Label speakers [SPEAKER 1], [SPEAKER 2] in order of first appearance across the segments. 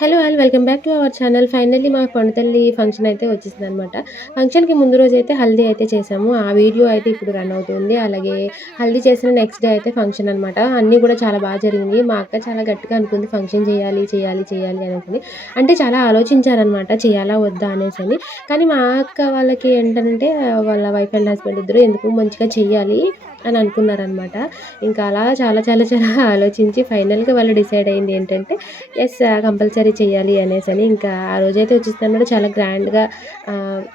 [SPEAKER 1] Hello all welcome back to our channel. Finally మా పండుతల్లి function అయితే వచ్చేసింది అనమాట ఫంక్షన్కి ముందు రోజు అయితే హల్దీ అయితే చేసాము. ఆ వీడియో అయితే ఇప్పుడు రన్ అవుతుంది. అలాగే హల్దీ చేసిన నెక్స్ట్ డే అయితే ఫంక్షన్ అనమాట అన్నీ కూడా చాలా బాగా జరిగింది. మా అక్క చాలా గట్టిగా అనుకుంది ఫంక్షన్ చేయాలి చేయాలి చేయాలి అనేసి అంటే చాలా ఆలోచించారనమాట చేయాలా వద్దా అనేసి కానీ మా అక్క వాళ్ళకి ఏంటంటే వాళ్ళ వైఫ్ అండ్ హస్బెండ్ ఇద్దరు ఎందుకు మంచిగా చేయాలి అని అనుకున్నారనమాట. ఇంకా అలా చాలా చాలా చాలా ఆలోచించి ఫైనల్గా వాళ్ళు డిసైడ్ అయింది ఏంటంటే ఎస్ కంపల్సరీ చేయాలి అనేసి అని. ఇంకా ఆ రోజైతే వచ్చేసి చాలా గ్రాండ్గా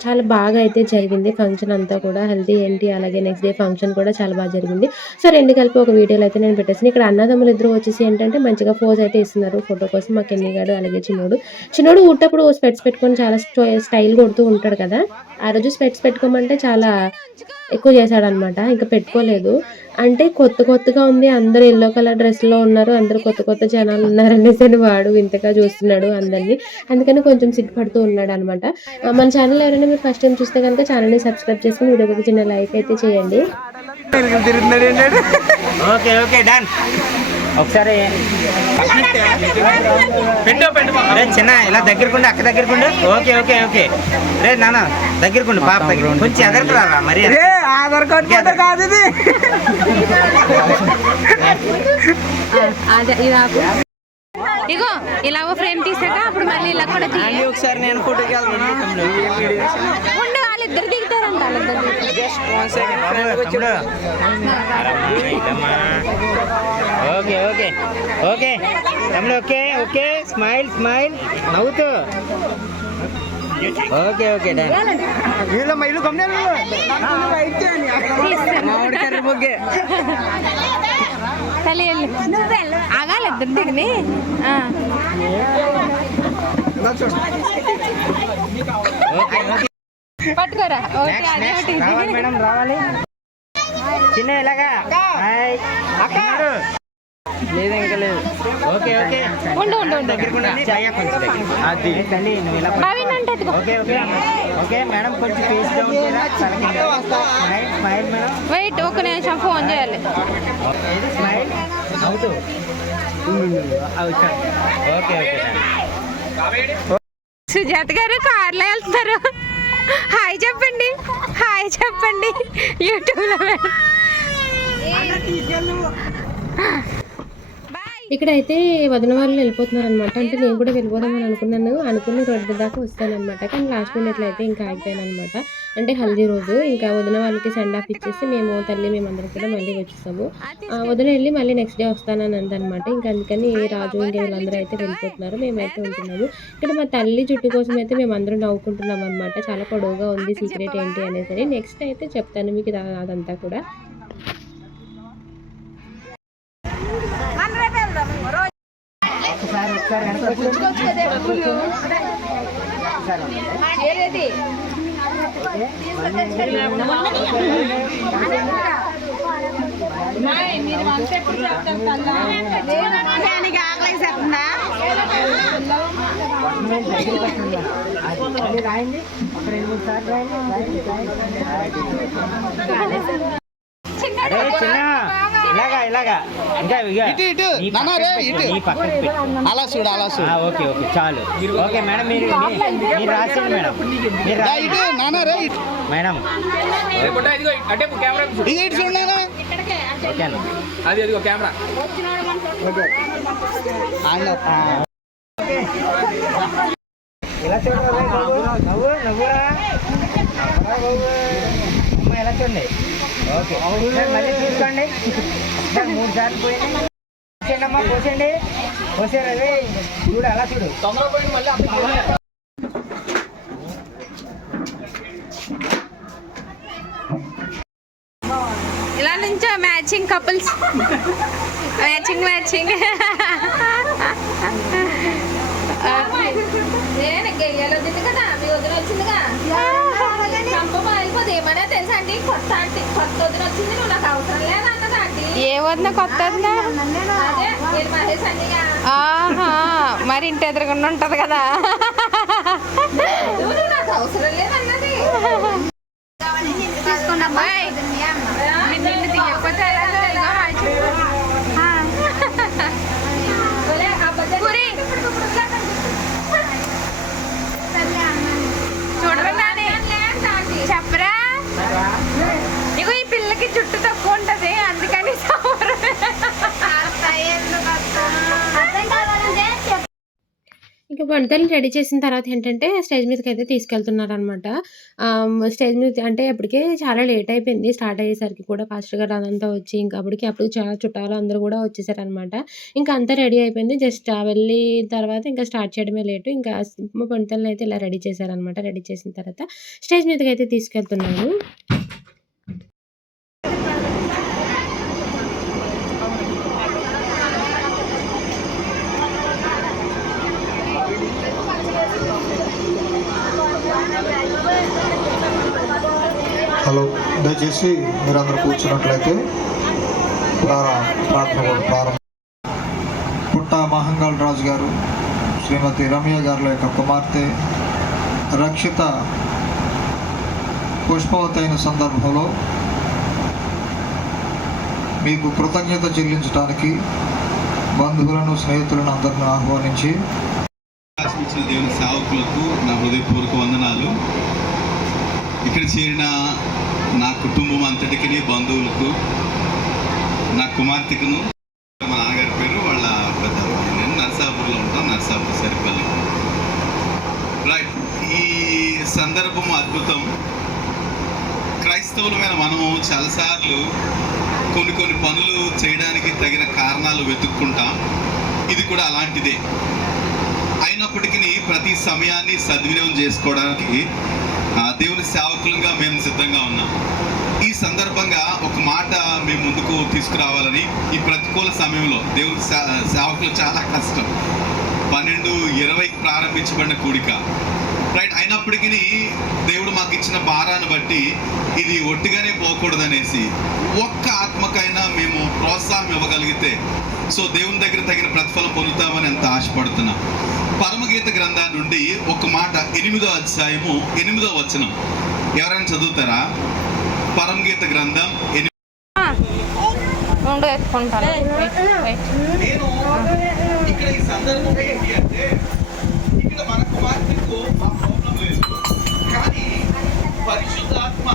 [SPEAKER 1] చాలా బాగా అయితే జరిగింది ఫంక్షన్ అంతా కూడా. హెల్తీ ఏంటి అలాగే నెక్స్ట్ డే ఫంక్షన్ కూడా చాలా బాగా జరిగింది. సో రెండు కలిపి ఒక వీడియోలో అయితే నేను పెట్టేసాను ఇక్కడ అన్నదమ్ములు ఇద్దరు వచ్చేసి ఏంటంటే మంచిగా పోజ్ అయితే ఇస్తున్నారు. ఫోటో కోసం మా కెన్నిగాడు అలాగే చిన్నోడు. చిన్నోడు ఊటప్పుడు స్పెట్స్ పెట్టుకొని చాలా స్టైల్ కొడుతూ ఉంటాడు కదా. ఆ రోజు స్పెట్స్ పెట్టుకోమంటే చాలా ఎక్కువ చేశాడనమాట. ఇంకా పెట్టుకోలేదు. అంటే కొత్త కొత్తగా ఉంది. అందరూ ఎల్లో కలర్ డ్రెస్లో ఉన్నారు. అందరూ కొత్త కొత్త జనాలు ఉన్నారు అనేసి అని వాడు వింతగా చూస్తున్నాడు అందరినీ. అందుకని కొంచెం సిగ్గుపడుతూ ఉన్నాడు అనమాట మన ఛానల్ ఎవరైనా మీరు ఫస్ట్ టైం చూస్తే కనుక ఛానల్ని సబ్స్క్రైబ్ చేసుకుని వీడియోకి చిన్న లైక్ అయితే చేయండి.
[SPEAKER 2] ఓకే ఓకే డన్ ఒకసారి రే చిన్న ఇలా దగ్గరకుండి అక్క దగ్గరకుండు. Okay okay okay. రే నాన్న దగ్గరకుండు పాప దగ్గర. కొంచెం ఎదరకు రారా మరి.
[SPEAKER 3] ఆధార్ కార్డ్ కాదు ఇది.
[SPEAKER 4] ఇగో ఇలా ఫ్రేమ్ తీసాక అప్పుడు మళ్ళీ ఇలా కూడా
[SPEAKER 3] ఒకసారి నేను ఫోటోకి వెళ్తాను
[SPEAKER 4] వాళ్ళిద్దరు. దిగుతారంట.
[SPEAKER 2] Okay okay. ఓకే తమ్ముడు ఓకే ఓకే. Smile smile. నవ్వుతూ. ఓకే ఓకే
[SPEAKER 3] వీళ్ళ మైలు గమ్నే మామిడి కర్రీ బొగ్గే
[SPEAKER 4] తల్లి వెళ్ళు. ఆగాలి ఇద్దరు దిగని.
[SPEAKER 2] Okay okay.
[SPEAKER 4] పట్టుకోరా. ఓకే
[SPEAKER 2] మేడం రావాలి. చిన్న ఇలాగా.
[SPEAKER 3] లేదు ఇంకా లేదు.
[SPEAKER 2] Okay okay.
[SPEAKER 4] ఉండు ఉండు ఉండు.
[SPEAKER 2] దగ్గరకు ఉండండి. భయ్యా కొంచెం దగ్గరకు. అది. తల్లి నువ్వు ఇలా కొంచెం.
[SPEAKER 4] భవిన్ అంటే ఎత్తుకో.
[SPEAKER 2] Okay okay. ఓకే మేడం కొంచెం ఫేస్ డౌన్ చేయరా తల కింద. Smile smile madam.
[SPEAKER 4] వెయిట్ ఒక నిమిషం ఫోన్ చేయాలి.
[SPEAKER 2] స్మైల్. ఓకే.
[SPEAKER 4] సుజాత గారు కార్లో వెళ్తున్నారు. హాయ్ చెప్పండి. హాయ్ చెప్పండి. యూట్యూబ్లో
[SPEAKER 1] ఇక్కడ అయితే వదిన వాళ్ళు వెళ్ళిపోతున్నారు అనమాట అంటే నేను కూడా వెళ్ళిపోదామని అనుకున్నాను. అనుకుని రోడ్డు దాకా వస్తానమాట కానీ లాస్ట్ మినిట్లో అయితే ఇంకా ఆగిపోయాను అనమాట అంటే హల్దీ రోజు. ఇంకా వదిన వాళ్ళకి సెండ్ ఆఫ్ ఇచ్చేసి మేము తల్లి మేమందరం కూడా మళ్ళీ వచ్చేసాము. వదిన వెళ్ళి మళ్ళీ నెక్స్ట్ డే వస్తానని అందనమాట ఇంకా అందుకని రాజు ఇంకా వీళ్ళందరూ అయితే వెళ్ళిపోతున్నారు. మేమైతే ఉంటున్నాము. ఇక్కడ మా తల్లి జుట్టు కోసం అయితే మేము అందరం నవ్వుకుంటున్నాం అనమాట చాలా పొడవుగా ఉంది. సీక్రెట్ ఏంటి అనేసి నెక్స్ట్ అయితే చెప్తాను మీకు అదంతా కూడా.
[SPEAKER 2] రాయండి ఒక రెండు మూడు సార్లు రాయండి రాయండి చిన్న ఇలాగా ఇలాగా. ఇంకా
[SPEAKER 3] ఇటు, ఇటు. రే, ఇటు. అలా చూడు అలా చూడు.
[SPEAKER 2] ఆ, ఓకే ఓకే చాలు. ఓకే మేడం మీరు మీ- మీరు రాసేయండి మేడం. మీరు
[SPEAKER 3] ఇటు రే ఇటు.
[SPEAKER 2] మేడం.
[SPEAKER 3] ఇది ఇటు చూడు. నాన్న
[SPEAKER 2] ఓకే అన్న.
[SPEAKER 3] ఆయన
[SPEAKER 2] ఆ. ఇలా చూడు బాబాయ్, నవ్వు నవ్వు నవ్వురా. నవ్వురా ఇలా చూడండి. మళ్ళీ చూసుకోండి. మూడు సార్లు పోయింది పోసేయండి అమ్మా పోసేయండి పోసారు అదే. చూడు అలా చూడు.
[SPEAKER 4] ఇలా నుంచో మ్యాచింగ్ కపుల్స్. Matching matching. ఏ వదిన కొత్త వదిన? ఆహా మరి ఇంటి ఎదురుగుండా ఉంటది కదా. బాయ్. నిన్ను నిన్ను తీయకపోతే ఎలా? ఇదిగో హాయ్ చెప్పు. ఆ. పురి.
[SPEAKER 1] వంటలు రెడీ చేసిన తర్వాత ఏంటంటే స్టేజ్ మీదకి అయితే తీసుకెళ్తున్నారనమాట. స్టేజ్ మీద అంటే అప్పటికే చాలా లేట్ అయిపోయింది. స్టార్ట్ అయ్యేసరికి కూడా పాస్టర్ గారు అదంతా వచ్చి ఇంకా అప్పటికి అప్పుడు చాలా చుట్టాలు అందరూ కూడా వచ్చేసారనమాట. ఇంకా అంతా రెడీ అయిపోయింది. జస్ట్ వెళ్ళి తర్వాత ఇంకా స్టార్ట్ చేయడమే లేటు. ఇంకా మా అయితే ఇలా రెడీ చేశారనమాట. రెడీ చేసిన తర్వాత స్టేజ్ మీదకి అయితే తీసుకెళ్తున్నాను.
[SPEAKER 5] హలో దయచేసి మీరందరూ కూర్చున్నట్లయితే ప్రార్థన ప్రారంభం పుట్ట మహంగల్ రాజు గారు శ్రీమతి రమ్య గారుల యొక్క కుమార్తె రక్షిత పుష్పవతైన సందర్భంలో మీకు కృతజ్ఞత చెల్లించడానికి బంధువులను స్నేహితులను అందరిని ఆహ్వానించి
[SPEAKER 6] దేవుని సేవకులకు నా హృదయపూర్వక వందనాలు. ఇక్కడ చేరిన నా కుటుంబం అంతటికి బంధువులకు నా కుమార్తెకును మా నాన్నగారి పేరు వాళ్ళ పెద్ద నేను నర్సాపూర్లో ఉంటాం నర్సాపూర్ సరిపల్లి. రైట్ ఈ సందర్భం అద్భుతం. క్రైస్తవులమైన మనము చాలాసార్లు కొన్ని కొన్ని పనులు చేయడానికి తగిన కారణాలు వెతుక్కుంటాం. ఇది కూడా అలాంటిదే. అయినప్పటికీ ప్రతి సమయాన్ని సద్వినియోగం చేసుకోవడానికి దేవుని సేవకులంగా మేము సిద్ధంగా ఉన్నాం. ఈ సందర్భంగా ఒక మాట మేము ముందుకు తీసుకురావాలని ఈ ప్రతికూల సమయంలో దేవుని సేవకులు చాలా కష్టం. పన్నెండు ఇరవైకి ప్రారంభించబడిన కూడిక. అయినప్పటికీ దేవుడు మాకు ఇచ్చిన భారాన్ని బట్టి ఇది ఒట్టిగానే పోకూడదనేసి ఒక్క ఆత్మకైనా మేము ప్రోత్సాహం ఇవ్వగలిగితే సో దేవుని దగ్గర తగిన ప్రతిఫలం పొందుతామని ఎంత ఆశపడుతున్నాం. పరమగీత గ్రంథం నుండి ఒక మాట ఎనిమిదో అధ్యాయము ఎనిమిదో వచనం. ఎవరైనా చదువుతారా? పరమగీత గ్రంథం ఎనిమిది. నేను ఇక్కడ ఈ సందర్భం ఏంటి అంటే ఇక్కడ మన కుమార్తెకు కానీ పరిశుద్ధాత్మ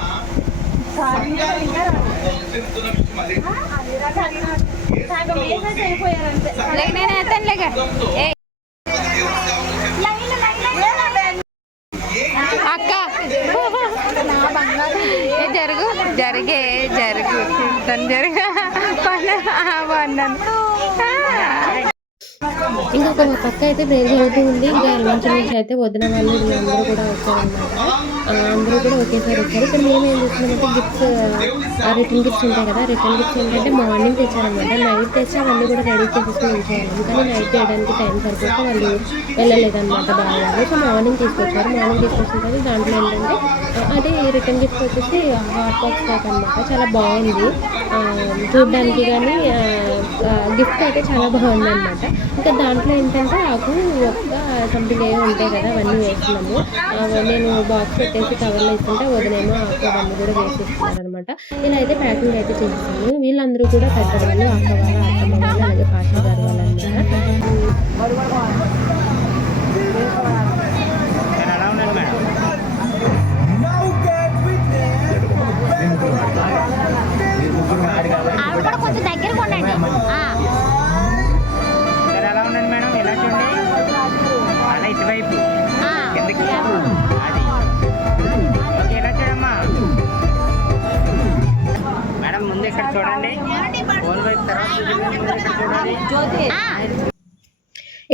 [SPEAKER 4] అక్క. ఏ జరుగు. జరిగే జరుగు. తను జరుగు. ఇంకా
[SPEAKER 1] ఇంకొక పక్క అయితే బ్రేక్ జరుగుతూ ఉంది. ఇంకా లంచ్ నుంచి అయితే వదిన వాళ్ళు అందరూ కూడా వచ్చారనమాట అందరూ కూడా ఒకేసారి వచ్చారు. ఇక్కడ మేము ఏం చేస్తున్నామంటే గిఫ్ట్స్ రిటర్న్ గిఫ్ట్స్ ఉంటాయి కదా. రిటర్న్ గిఫ్ట్స్ ఏంటంటే మార్నింగ్ తెచ్చారనమాట నైట్ తెచ్చి అవన్నీ కూడా రెడీ చేసేసుకుని ఉంచేయాలి. కానీ నైట్ చేయడానికి టైం సరిపోతే వాళ్ళు వెళ్ళలేదన్నమాట బాగా. సో మార్నింగ్ తీసుకొచ్చారు. మార్నింగ్ తీసుకొచ్చిన తర్వాత దాంట్లో ఏంటంటే అదే రిటర్న్ గిఫ్ట్ వచ్చేసి హాట్ బాక్స్ టైప్ అనమాట చాలా బాగుంది. చూడడానికి చూడ్డానికి కానీ గిఫ్ట్ అయితే చాలా బాగుంది అనమాట ఇంకా దాంట్లో ఏంటంటే ఆకు ఒక్క సంథింగ్ ఏమి ఉంటాయి కదా అవన్నీ వేస్తున్నాము. నేను బాక్స్ పెట్టేసి కవర్లో ఇస్తుంటే వదిలేమో ఆకు అవన్నీ కూడా వేసేస్తున్నారు అనమాట ఇలా అయితే ప్యాకింగ్ అయితే చేస్తాను వీళ్ళందరూ కూడా పెద్దవాళ్ళు అక్క వాళ్ళు అత్తమ్మ వాళ్ళు అలాగే పాస్టర్ వాళ్ళు అనమాట
[SPEAKER 7] దగ్గర ఉండండి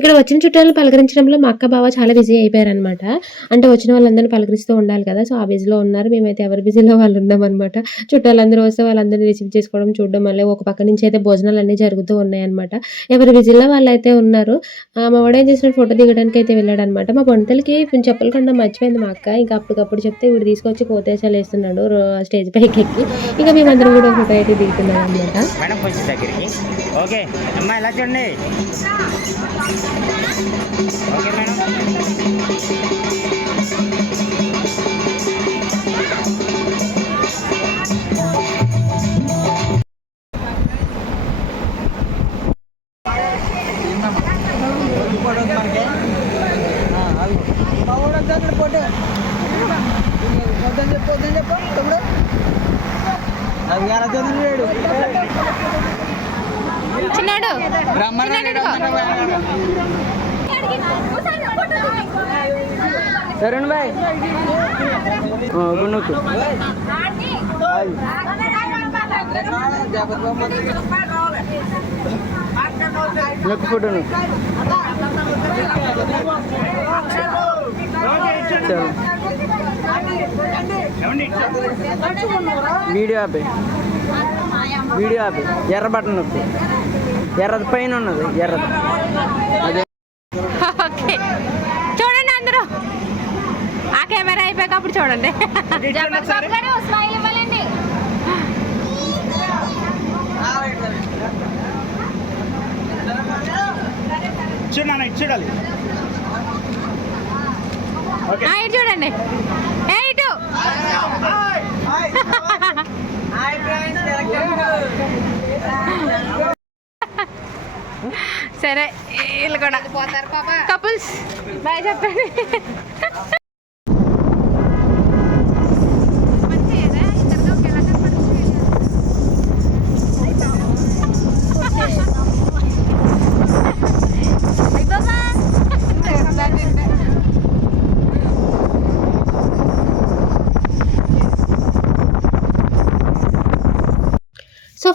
[SPEAKER 2] ఇక్కడ
[SPEAKER 1] వచ్చిన చుట్టాలను పలకరించడంలో మా అక్క బావ చాలా బిజీ అయిపోయారనమాట అంటే వచ్చిన వాళ్ళందరినీ పలకరిస్తూ ఉండాలి కదా. సో ఆ బిజీలో ఉన్నారు. మేమైతే ఎవరి బిజీలో వాళ్ళు ఉన్నామన్నమాట. చుట్టాలందరూ వస్తే వాళ్ళందరినీ రిసీవ్ చేసుకోవడం చూడడం వల్ల ఒక పక్క నుంచి అయితే భోజనాలు అన్నీ జరుగుతూ ఉన్నాయన్నమాట. ఎవరి బిజీలో వాళ్ళు అయితే ఉన్నారు. ఆ, మా వాడు ఏం చేసిన ఫోటో దిగడానికి అయితే వెళ్ళాడనమాట మా వంటలకి చెప్పలు కన్నా మర్చిపోయింది మా అక్క. ఇంకా అప్పటికప్పుడు చెప్తే వీడు తీసుకొచ్చి కోతేశాలు వేస్తున్నాడు స్టేజ్ పైకి ఎక్కి ఇంకా మేమందరం కూడా ఫోటో అయితే దిగుతున్నాం అనమాట
[SPEAKER 2] ఓకే. అమ్మా ఎలా చూడండి. ఓకే మేడం
[SPEAKER 4] అది చిన్నాడు ఇదిగో.
[SPEAKER 7] లేడు కూర్చోండి.
[SPEAKER 2] తరుణ్ భాయ్ నొక్కు నొక్కు ఫోటో వీడియో ఆపే వీడియో ఆపే ఎర్ర బటన్ నొక్కు. ఎర్రది పైన ఉన్నది ఎర్రది. అదే.
[SPEAKER 4] ఓకే. చూడండి అందరూ. ఆ కెమెరా అయిపోయాక అప్పుడు చూడండి.
[SPEAKER 3] చూడాలి.
[SPEAKER 4] చూడండి ఏ ఇటు సరే వీళ్ళు కూడా. పోతారు పాప. కపుల్స్ బాయ్ చెప్పండి.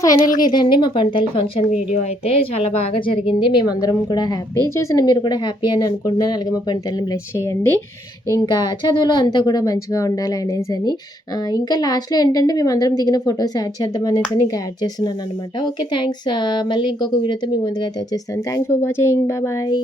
[SPEAKER 1] ఫైనల్గా ఇదండి మా పంటల ఫంక్షన్ వీడియో అయితే. చాలా బాగా జరిగింది. మేమందరం కూడా హ్యాపీ. చూసిన మీరు కూడా హ్యాపీ అని అనుకుంటున్నాను అలాగే మా పంటలను బ్లెస్ చేయండి. ఇంకా చదువులో అంతా కూడా మంచిగా ఉండాలి అనేసి అని. ఇంకా లాస్ట్లో ఏంటంటే మేమందరం దిగిన ఫొటోస్ యాడ్ చేద్దాం అనేసి అని ఇంకా యాడ్ చేస్తున్నాను అనమాట ఓకే థ్యాంక్స్. మళ్ళీ ఇంకొక వీడియోతో మీ ముందుగా అయితే వచ్చేస్తాను. Thanks for watching. బాయ్.